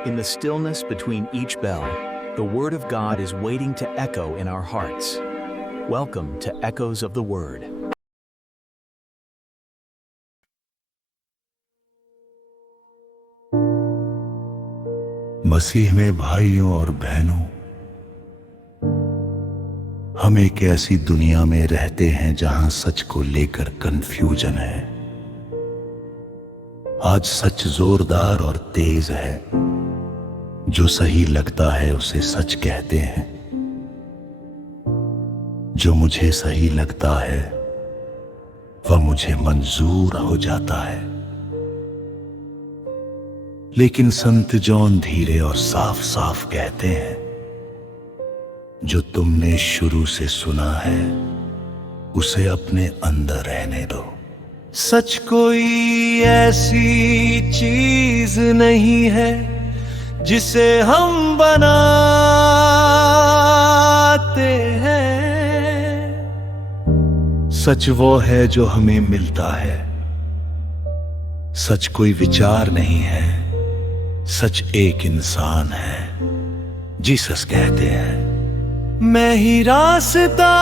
In the stillness between each bell, the Word of God is waiting to echo in our hearts. Welcome to Echoes of the Word. मसीह में भाइयों और बहनों, हम एक ऐसी दुनिया में रहते हैं जहां सच को लेकर कंफ्यूजन है। आज सच जोरदार और तेज है। जो सही लगता है उसे सच कहते हैं। जो मुझे सही लगता है वह मुझे मंजूर हो जाता है। लेकिन संत जॉन धीरे और साफ साफ कहते हैं, जो तुमने शुरू से सुना है उसे अपने अंदर रहने दो। सच कोई ऐसी चीज नहीं है जिसे हम बनाते हैं। सच वो है जो हमें मिलता है। सच कोई विचार नहीं है, सच एक इंसान है। जीसस कहते हैं, मैं ही रास्ता,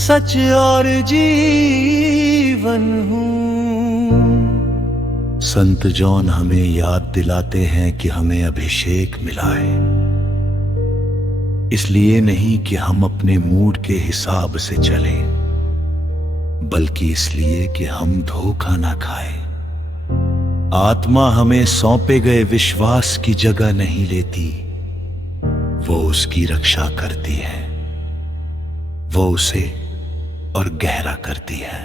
सच और जीवन हूं। संत जॉन हमें याद दिलाते हैं कि हमें अभिषेक मिला है, इसलिए नहीं कि हम अपने मूड के हिसाब से चलें, बल्कि इसलिए कि हम धोखा ना खाएं। आत्मा हमें सौंपे गए विश्वास की जगह नहीं लेती, वो उसकी रक्षा करती है। वो उसे और गहरा करती है।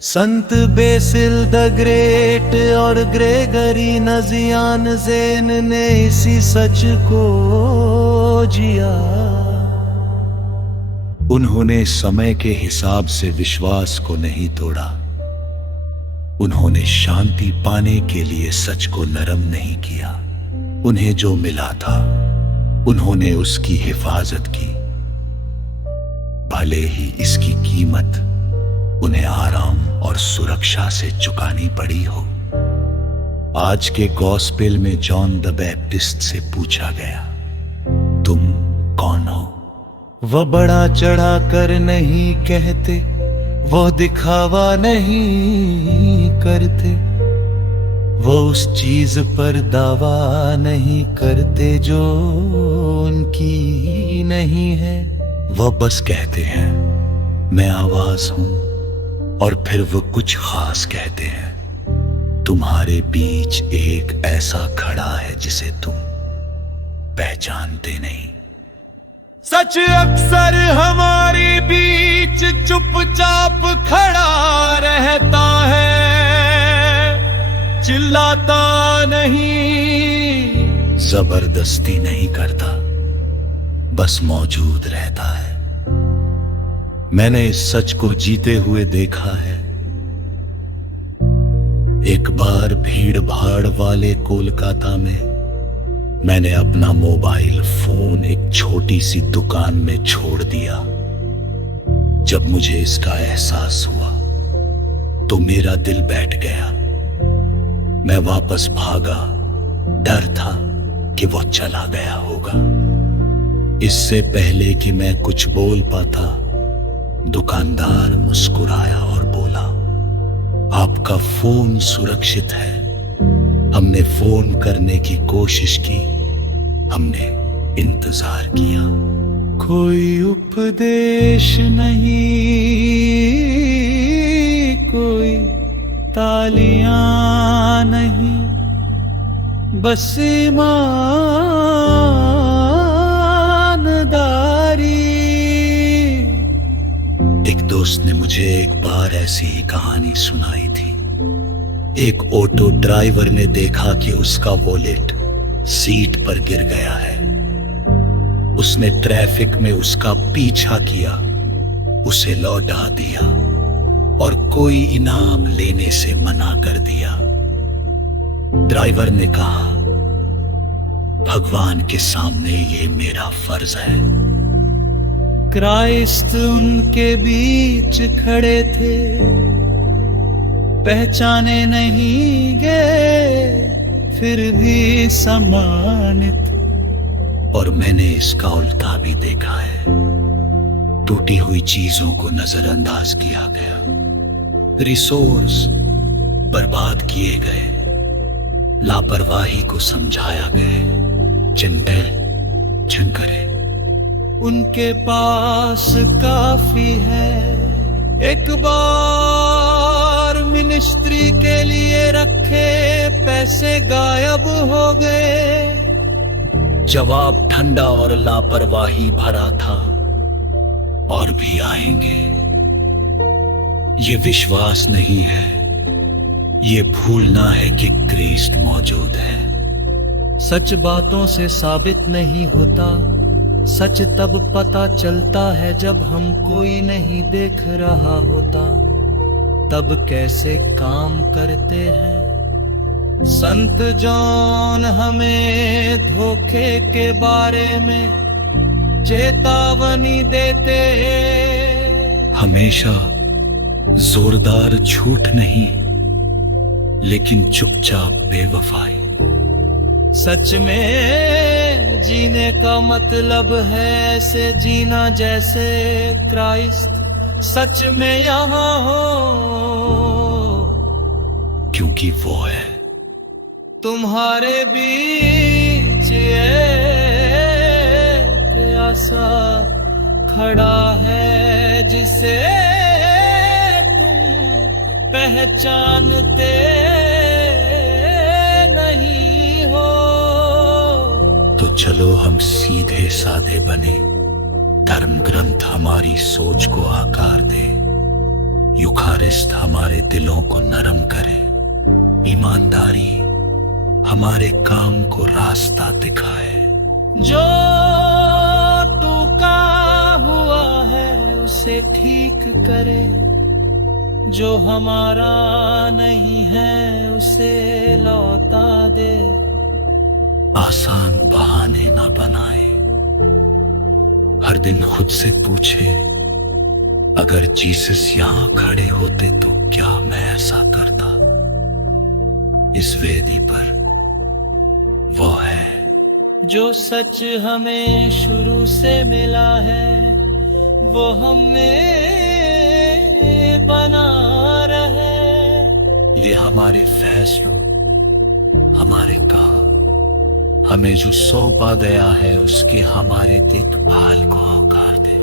संत बेसिल द ग्रेट और ग्रेगरी नजियान ज़ेन ने इसी सच को जिया। उन्होंने समय के हिसाब से विश्वास को नहीं तोड़ा। उन्होंने शांति पाने के लिए सच को नरम नहीं किया। उन्हें जो मिला था उन्होंने उसकी हिफाजत की, भले ही इसकी कीमत उन्हें आराम और सुरक्षा से चुकानी पड़ी हो। आज के गॉस्पेल में जॉन द बैप्टिस्ट से पूछा गया, तुम कौन हो? वह बड़ा चढ़ा कर नहीं कहते, वो दिखावा नहीं करते, वो उस चीज पर दावा नहीं करते जो उनकी नहीं है। वो बस कहते हैं, मैं आवाज हूं, और फिर वो कुछ खास कहते हैं। तुम्हारे बीच एक ऐसा खड़ा है जिसे तुम पहचानते नहीं। सच अक्सर हमारे बीच चुपचाप खड़ा रहता है, चिल्लाता नहीं, जबरदस्ती नहीं करता, बस मौजूद रहता है। मैंने इस सच को जीते हुए देखा है। एक बार भीड़ भाड़ वाले कोलकाता में मैंने अपना मोबाइल फोन एक छोटी सी दुकान में छोड़ दिया। जब मुझे इसका एहसास हुआ तो मेरा दिल बैठ गया। मैं वापस भागा, डर था कि वो चला गया होगा। इससे पहले कि मैं कुछ बोल पाता, दुकानदार मुस्कुराया और बोला, आपका फोन सुरक्षित है। हमने फोन करने की कोशिश की, हमने इंतजार किया। कोई उपदेश नहीं, कोई तालियां नहीं, बस ईमानदारी। एक दोस्त ने मुझे एक बार ऐसी ही कहानी सुनाई थी। एक ऑटो ड्राइवर ने देखा कि उसका वॉलेट सीट पर गिर गया है। उसने ट्रैफिक में उसका पीछा किया, उसे लौटा दिया और कोई इनाम लेने से मना कर दिया। ड्राइवर ने कहा, भगवान के सामने ये मेरा फर्ज है। क्राइस्ट उनके बीच खड़े थे, पहचाने नहीं गए फिर भी सम्मानित। और मैंने इसका उल्टा भी देखा है। टूटी हुई चीजों को नजरअंदाज किया गया, रिसोर्स बर्बाद किए गए, लापरवाही को समझाया गया। चिंतन करे, उनके पास काफी है। एक बार मिनिस्ट्री के लिए रखे पैसे गायब हो गए। जवाब ठंडा और लापरवाही भरा था। और भी आएंगे। ये विश्वास नहीं है, ये भूलना है कि क्रिस्ट मौजूद है। सच बातों से साबित नहीं होता, सच तब पता चलता है जब हम कोई नहीं देख रहा होता। तब कैसे काम करते हैं। संत जॉन हमें धोखे के बारे में चेतावनी देते हैं। हमेशा जोरदार झूठ नहीं, लेकिन चुपचाप बेवफाई। सच में जीने का मतलब है ऐसे जीना जैसे क्राइस्ट सच में यहाँ हो, क्योंकि वो है तुम्हारे बीच। ऐसा खड़ा है जिसे तुम पहचानते नहीं हो। तो चलो हम सीधे साधे बने, धर्म ग्रंथ हमारी सोच को आकार दे, यूखारिस्ट हमारे दिलों को नरम करे, ईमानदारी हमारे काम को रास्ता दिखाए। जो टूका हुआ है उसे ठीक करे, जो हमारा नहीं है उसे लौटा दे। आसान बहाने ना बनाए, हर दिन खुद से पूछे, अगर जीसस यहां खड़े होते तो क्या मैं ऐसा करता। इस वेदी पर वो है जो सच हमें शुरू से मिला है, वो हमें बना रहे। ये हमारे फैसलों, हमारे काम, हमें जो सौंपा गया है उसके हमारे देखभाल को आकार दे।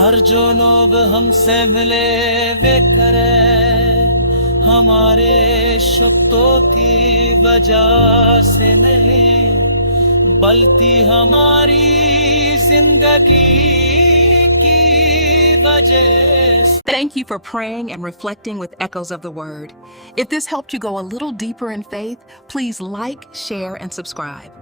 हर जो लोग हमसे मिले वे करे हमारे शब्दों की वजह से नहीं, बल्कि हमारी जिंदगी की वजह से। Thank you for praying and reflecting with Echoes of the Word. If this helped you go a little deeper in faith, please like, share, and subscribe.